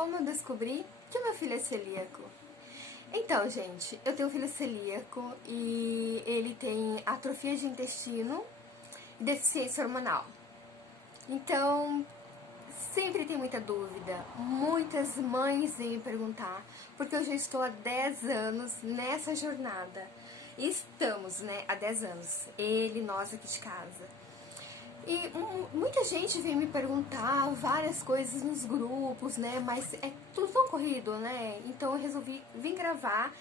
como eu descobri que o meu filho é celíaco? Então, gente, eu tenho um filho celíaco e ele tem atrofia de intestino e deficiência hormonal. Então, sempre tem muita dúvida. Muitas mães vêm me perguntar, porque eu já estou há 10 anos nessa jornada. E estamos, né, há 10 anos, ele, nós aqui de casa. E muita gente vem me perguntar várias coisas nos grupos, né? Mas é tudo tão corrido, né? Então eu resolvi vir gravar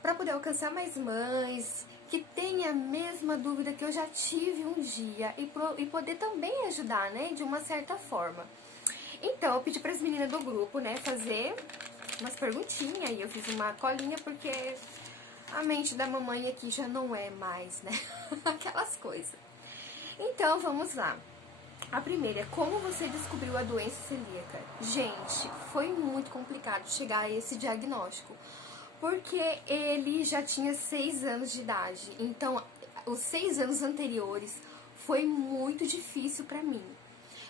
para poder alcançar mais mães que têm a mesma dúvida que eu já tive um dia e poder também ajudar, né? De uma certa forma. Então eu pedi para as meninas do grupo, né? Fazer umas perguntinhas e eu fiz uma colinha porque a mente da mamãe aqui já não é mais, né? Aquelas coisas. Então, vamos lá. A primeira é como você descobriu a doença celíaca. Gente, foi muito complicado chegar a esse diagnóstico, porque ele já tinha 6 anos de idade. Então, os 6 anos anteriores foi muito difícil pra mim,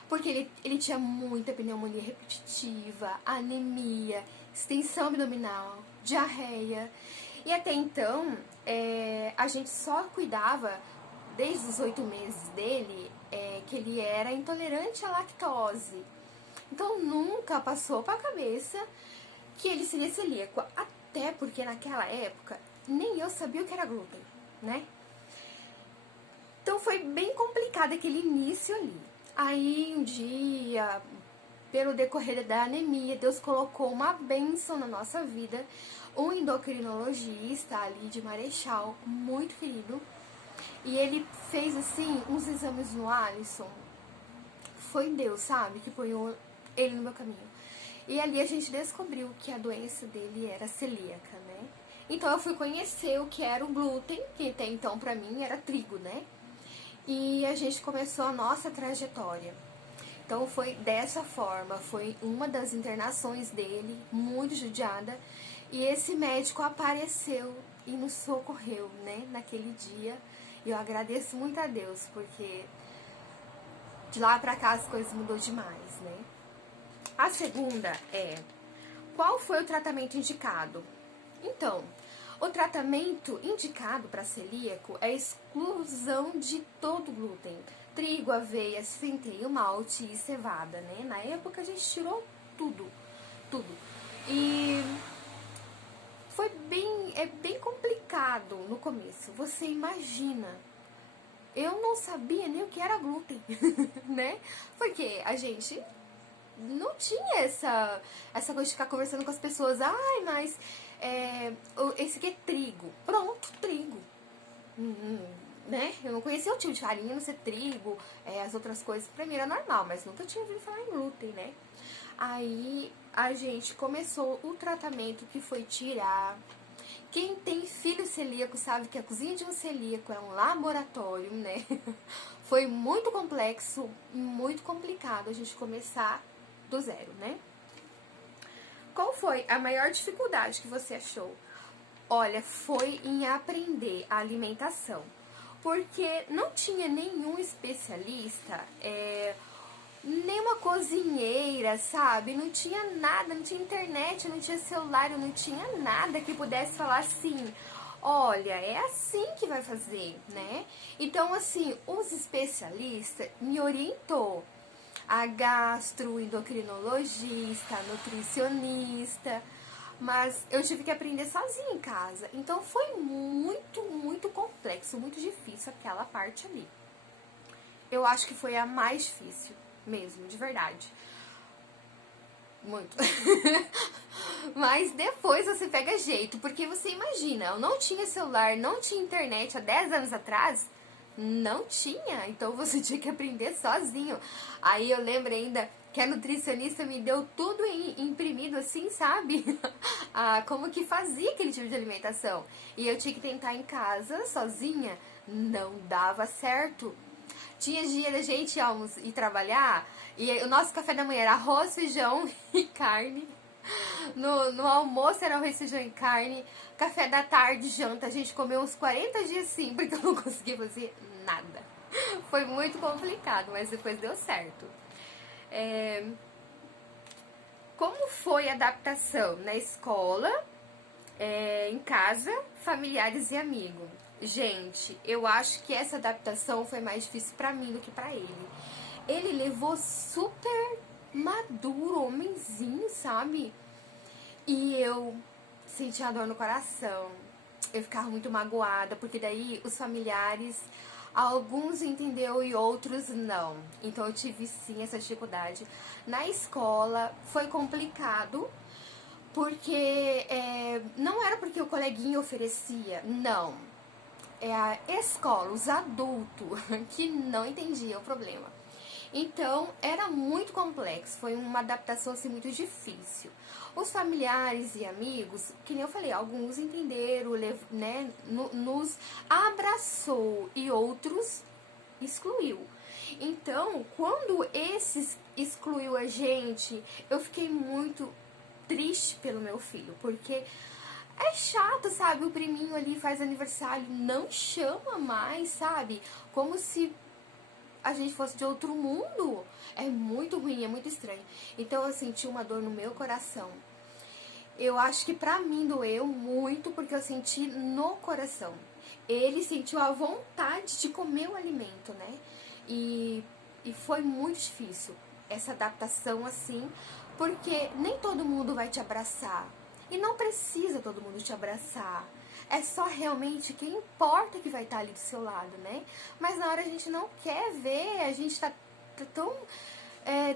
porque ele tinha muita pneumonia repetitiva, anemia, extensão abdominal, diarreia. E até então, a gente só cuidava desde os 8 meses dele, que ele era intolerante à lactose. Então nunca passou pra cabeça que ele seria celíaco. Até porque naquela época nem eu sabia o que era glúten, né? Então foi bem complicado aquele início ali. Aí um dia, pelo decorrer da anemia, Deus colocou uma bênção na nossa vida. Um endocrinologista ali de Marechal, muito querido. E ele fez, assim, uns exames no Alisson. Foi Deus, sabe, que ponhou ele no meu caminho. E ali a gente descobriu que a doença dele era celíaca, né? Então eu fui conhecer o que era o glúten, que até então pra mim era trigo, né? E a gente começou a nossa trajetória. Então foi dessa forma, foi uma das internações dele, muito judiada. E esse médico apareceu e nos socorreu, né, naquele dia. E eu agradeço muito a Deus, porque de lá pra cá as coisas mudou demais, né? A segunda é, qual foi o tratamento indicado? Então, o tratamento indicado para celíaco é a exclusão de todo o glúten. Trigo, aveia, centeio, malte e cevada, né? Na época a gente tirou tudo, tudo. E foi bem complicado no começo. Você imagina, eu não sabia nem o que era glúten, né? Porque a gente não tinha essa coisa de ficar conversando com as pessoas. Ai, mas esse aqui é trigo. Pronto, trigo. Né? Eu não conhecia o tipo de farinha, não ser trigo, as outras coisas. Pra mim era normal, mas nunca tinha ouvido falar em glúten, né? Aí a gente começou o tratamento, que foi tirar. Quem tem filho celíaco sabe que a cozinha de um celíaco é um laboratório, né? Foi muito complexo e muito complicado a gente começar do zero, né? Qual foi a maior dificuldade que você achou? Olha, foi em aprender a alimentação, porque não tinha nenhum especialista, nenhuma cozinheira, sabe? Não tinha nada, não tinha internet, não tinha celular, não tinha nada que pudesse falar assim, olha, é assim que vai fazer, né? Então, assim, os especialistas me orientou. A gastroendocrinologista, a nutricionista, mas eu tive que aprender sozinha em casa. Então foi muito complexo, muito difícil aquela parte ali. Eu acho que foi a mais difícil mesmo, de verdade. Muito. Mas depois você pega jeito, porque você imagina, eu não tinha celular, não tinha internet há 10 anos atrás, não tinha, então você tinha que aprender sozinho. Aí eu lembro ainda que a nutricionista me deu tudo imprimido assim, sabe? Como que fazia aquele tipo de alimentação. E eu tinha que tentar em casa, sozinha, não dava certo. Tinha dia da gente ir trabalhar e o nosso café da manhã era arroz, feijão e carne. No almoço era arroz, feijão e carne. Café da tarde, janta, a gente comeu uns 40 dias sim, porque eu não conseguia fazer nada. Foi muito complicado, mas depois deu certo. como foi a adaptação na escola, em casa, familiares e amigos? Gente, eu acho que essa adaptação foi mais difícil pra mim do que pra ele. Ele levou super maduro, homenzinho, sabe? E eu sentia dor no coração. Eu ficava muito magoada, porque daí os familiares, alguns entendeu e outros não. Então eu tive sim essa dificuldade. Na escola foi complicado, porque não era porque o coleguinha oferecia, não. É a escola, os adultos, que não entendiam o problema. Então, era muito complexo, foi uma adaptação assim, muito difícil. Os familiares e amigos, que nem eu falei, alguns entenderam, né, nos abraçou e outros excluiu. Então, quando esses excluiu a gente, eu fiquei muito triste pelo meu filho, porque é chato, sabe? O priminho ali faz aniversário, não chama mais, sabe? Como se a gente fosse de outro mundo. É muito ruim, é muito estranho. Então eu senti uma dor no meu coração. Eu acho que pra mim doeu muito, porque eu senti no coração. Ele sentiu a vontade de comer o alimento, né? E foi muito difícil essa adaptação assim, porque nem todo mundo vai te abraçar. E não precisa todo mundo te abraçar. É só realmente quem importa que vai estar ali do seu lado, né? Mas na hora a gente não quer ver, a gente tá tão...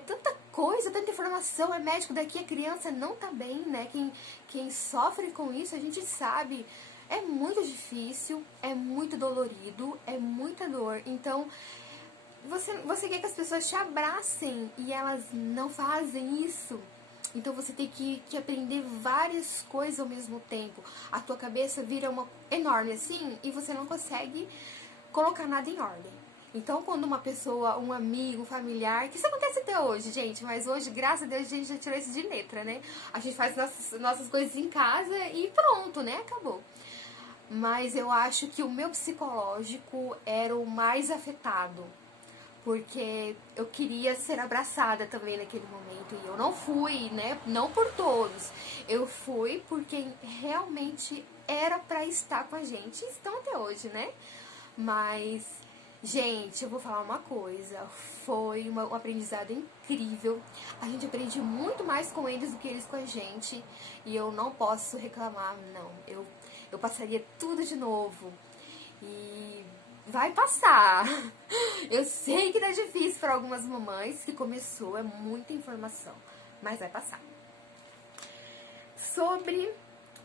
tanta coisa, tanta informação, é médico daqui, a criança não tá bem, né? Quem sofre com isso, a gente sabe, é muito difícil, é muito dolorido, é muita dor. Então, você quer que as pessoas te abracem e elas não fazem isso. Então você tem que aprender várias coisas ao mesmo tempo. A tua cabeça vira uma enorme assim e você não consegue colocar nada em ordem. Então, quando uma pessoa, um amigo, um familiar, que isso acontece até hoje, gente, mas hoje, graças a Deus, a gente já tirou isso de letra, né? A gente faz nossas coisas em casa e pronto, né? Acabou. Mas eu acho que o meu psicológico era o mais afetado, porque eu queria ser abraçada também naquele momento e eu não fui, né? Não por todos. Eu fui porque realmente era pra estar com a gente e estão até hoje, né? Mas, gente, eu vou falar uma coisa. Foi um aprendizado incrível. A gente aprende muito mais com eles do que eles com a gente. E eu não posso reclamar, não. Eu passaria tudo de novo. E vai passar. Eu sei que tá difícil para algumas mamães, que começou, é muita informação. Mas vai passar. Sobre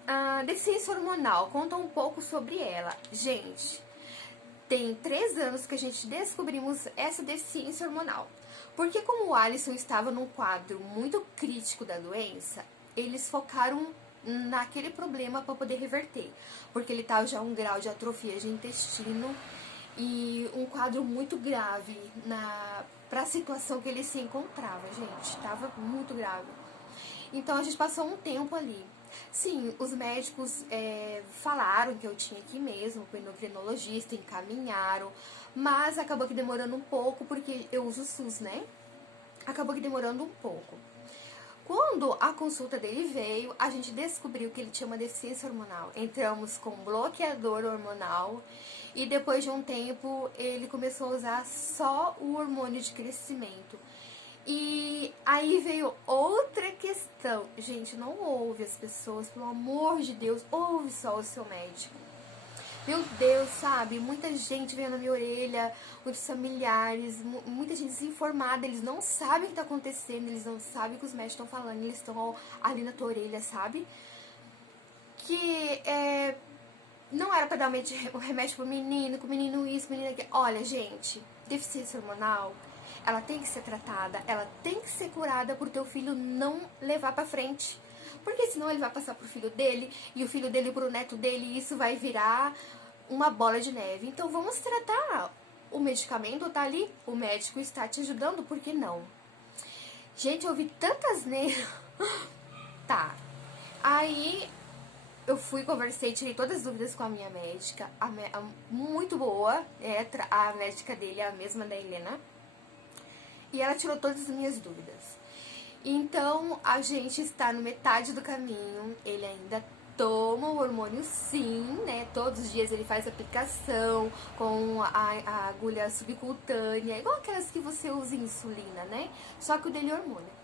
a deficiência hormonal, conta um pouco sobre ela. Gente, tem 3 anos que a gente descobrimos essa deficiência hormonal. Porque como o Alisson estava num quadro muito crítico da doença, eles focaram naquele problema para poder reverter. Porque ele estava já um grau de atrofia de intestino e um quadro muito grave para a situação que ele se encontrava, gente. Estava muito grave. Então a gente passou um tempo ali. Sim, os médicos falaram que eu tinha que ir mesmo para o endocrinologista, encaminharam, mas acabou que demorando um pouco, porque eu uso o SUS, né? Acabou que demorando um pouco. Quando a consulta dele veio, a gente descobriu que ele tinha uma deficiência hormonal. Entramos com bloqueador hormonal e depois de um tempo ele começou a usar só o hormônio de crescimento. E aí veio outra questão. Gente, não ouve as pessoas, pelo amor de Deus, ouve só o seu médico. Meu Deus, sabe? Muita gente veio na minha orelha, muitos familiares, muita gente desinformada, eles não sabem o que tá acontecendo, eles não sabem o que os médicos estão falando, eles estão ali na tua orelha, sabe? Que não era pra dar um remédio pro menino, com o menino isso, menino aquilo. Olha, gente, deficiência hormonal, ela tem que ser tratada, ela tem que ser curada pro teu filho não levar pra frente. Porque senão ele vai passar pro filho dele, e o filho dele pro neto dele, e isso vai virar uma bola de neve. Então vamos tratar. O medicamento tá ali, o médico está te ajudando, por que não? Gente, eu ouvi tantas neiras. Tá. Aí eu fui, conversei, tirei todas as dúvidas com a minha médica. Muito boa. A médica dele é a mesma da Helena. E ela tirou todas as minhas dúvidas. Então, a gente está no metade do caminho, ele ainda toma o hormônio sim, né? Todos os dias ele faz aplicação com a agulha subcutânea, igual aquelas que você usa em insulina, né? Só que o dele é hormônio.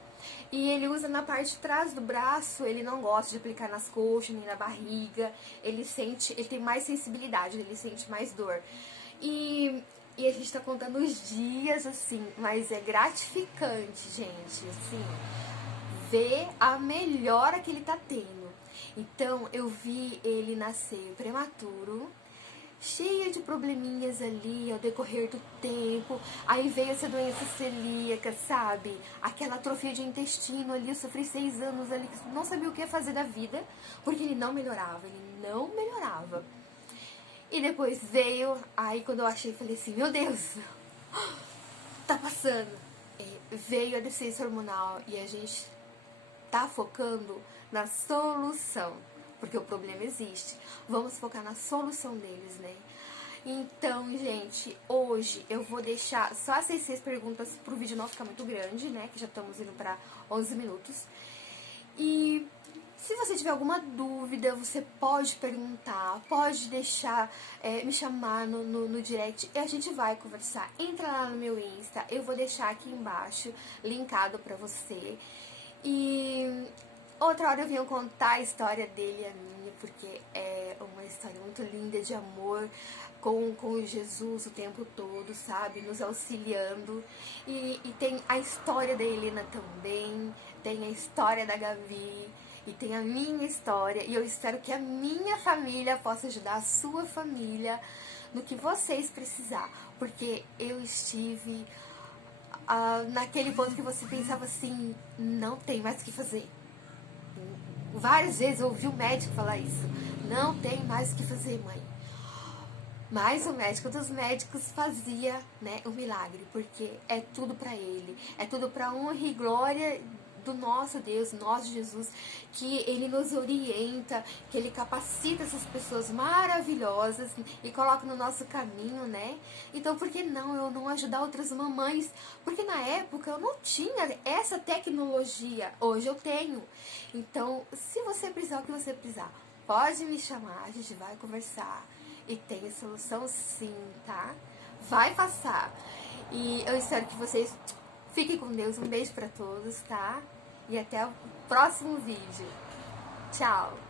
E ele usa na parte de trás do braço, ele não gosta de aplicar nas coxas nem na barriga, ele tem mais sensibilidade, ele sente mais dor. E a gente tá contando os dias, assim, mas é gratificante, gente, assim, ver a melhora que ele tá tendo. Então, eu vi ele nascer prematuro, cheia de probleminhas ali ao decorrer do tempo. Aí veio essa doença celíaca, sabe? Aquela atrofia de intestino ali. Eu sofri 6 anos ali, que não sabia o que fazer da vida, porque ele não melhorava, ele não melhorava. E depois veio, aí quando eu achei, falei assim, meu Deus, tá passando. Veio a deficiência hormonal e a gente tá focando na solução, porque o problema existe. Vamos focar na solução deles, né? Então, gente, hoje eu vou deixar só essas 6 perguntas pro vídeo não ficar muito grande, né? Que já estamos indo pra 11 minutos. E se você tiver alguma dúvida, você pode perguntar, pode deixar, me chamar no direct e a gente vai conversar. Entra lá no meu Insta, eu vou deixar aqui embaixo, linkado pra você. E outra hora eu venho contar a história dele e a minha, porque é uma história muito linda de amor com Jesus o tempo todo, sabe? Nos auxiliando. E tem a história da Helena também, tem a história da Gabi, e tem a minha história. E eu espero que a minha família possa ajudar a sua família no que vocês precisar. Porque eu estive naquele ponto que você pensava assim, não tem mais o que fazer. Várias vezes eu ouvi o médico falar isso. Não tem mais o que fazer, mãe. Mas o médico dos médicos fazia, né, o milagre, porque é tudo pra ele. É tudo pra honra e glória do nosso Deus, nosso Jesus, que ele nos orienta, que ele capacita essas pessoas maravilhosas e coloca no nosso caminho, né? Então, por que não eu não ajudar outras mamães? Porque na época eu não tinha essa tecnologia, hoje eu tenho. Então, se você precisar, o que você precisar, pode me chamar, a gente vai conversar. E tem solução sim, tá? Vai passar. E eu espero que vocês fiquem com Deus. Um beijo pra todos, tá? E até o próximo vídeo. Tchau!